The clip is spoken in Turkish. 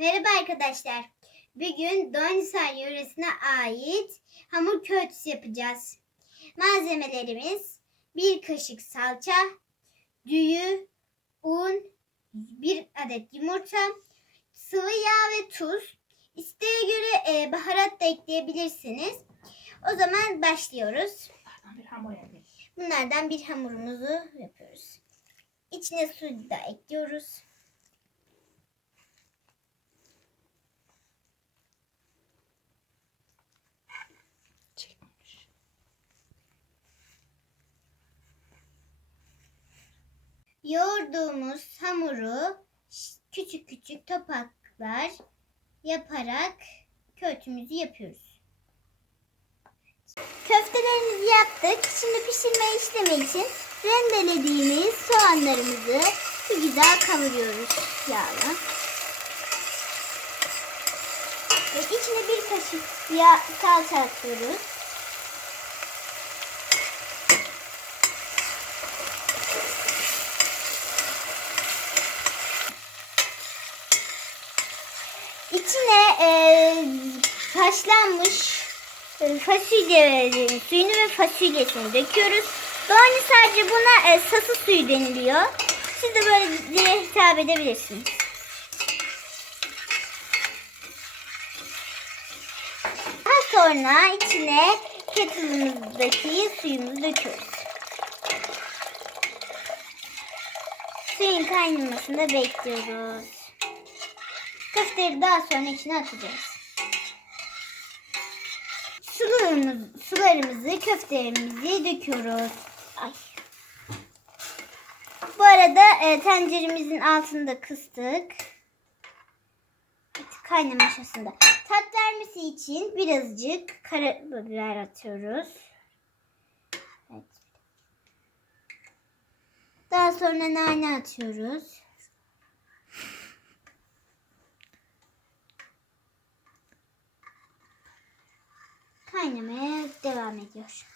Merhaba arkadaşlar. Bugün Doğanisan yöresine ait hamur köftesi yapacağız. Malzemelerimiz bir kaşık salça, düğü, un, bir adet yumurta, sıvı yağ ve tuz. İsteğe göre e, baharat da ekleyebilirsiniz. O zaman başlıyoruz. Bunlardan bir hamur. Bunlardan bir hamurumuzu yapıyoruz. İçine su da ekliyoruz. Yoğurduğumuz hamuru küçük küçük topaklar yaparak köftemizi yapıyoruz. Köftelerimizi yaptık. Şimdi pişirme işlemi için rendelediğimiz soğanlarımızı bir güzel kavuruyoruz yağla. Ve içine bir kaşık yağ, salça atıyoruz. İçine e, haşlanmış e, fasulyelerin suyunu ve fasulyesini döküyoruz. Doğru sadece buna e, sası suyu deniliyor. Siz de böyle diye hitap edebilirsiniz. Daha sonra içine kettle'ımızdaki suyumuzu döküyoruz. Suyun kaynamasını bekliyoruz. Köfteleri daha sonra içine atacağız. Sularımız, sularımızı, köftelerimizi döküyoruz. Ay. Bu arada e, tenceremizin altını kıstık. Kaynama aşamasında. Tat vermesi için birazcık karabiber atıyoruz. Evet. Daha sonra nane atıyoruz. Kaynamaya devam ediyor.